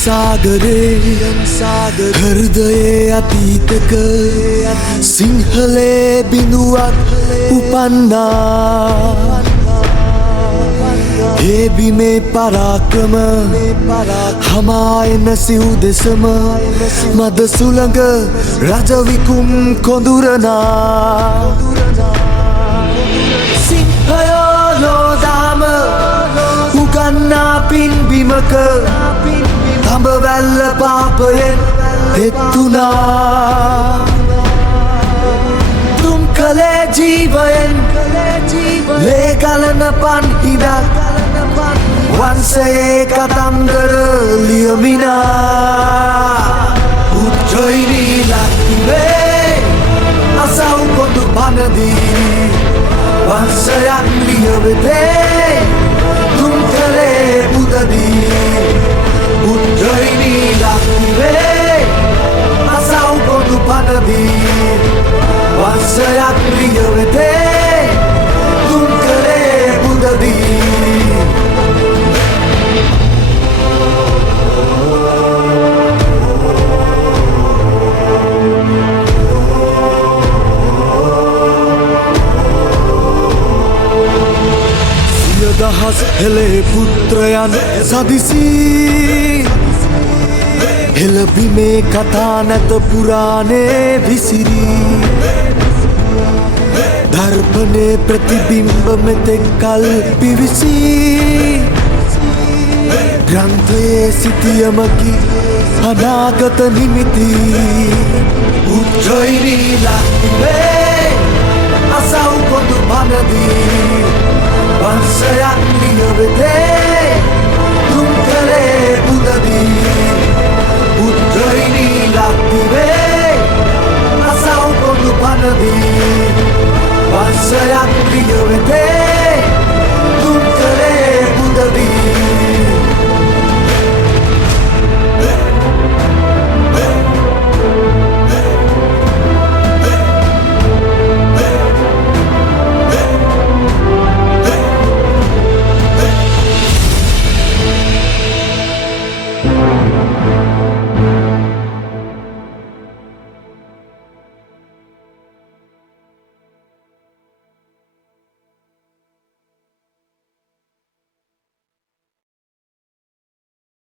සාගරේ හෘදයේ අතීතක සිංහලේ බිඳුවක් උපන්නා ඒ බිමේ පරාක්‍රම හමායන සිව් දෙසම මද සුළඟ රජවිකුම් කොඳුරනා සිංහයෝ ලෝදාම උගන්නා පින් බිමක තඹවැල්ල පාපයෙන් දෙත්තුනා තුම් කළේ ජීවයෙන් ලේගලන පන් හිදක් වන්සයේ කතන්දර ලියමිනා උච්චොයිනී ලක්තිවේ අසව් කොඳු පනදී වන්සයක් ලියවෙතේ තුම් කළේ බුදදී උච්චොයිනී ලක්තිවේ අසව් කොඳු පනදී වන්සයක් ලියවෙතේ තුම් කළේ බුදදී දහස් හෙළේ පුත්‍රයන් සදිසී හෙළබිමේ කතා නැත පුරාණේ විසිරී දර්පණේ ප්‍රතිබිම්බ මෙතෙක් කල් පිවිසී ග්‍රන්ථයේ සිටියමකි අනාගත නිමිති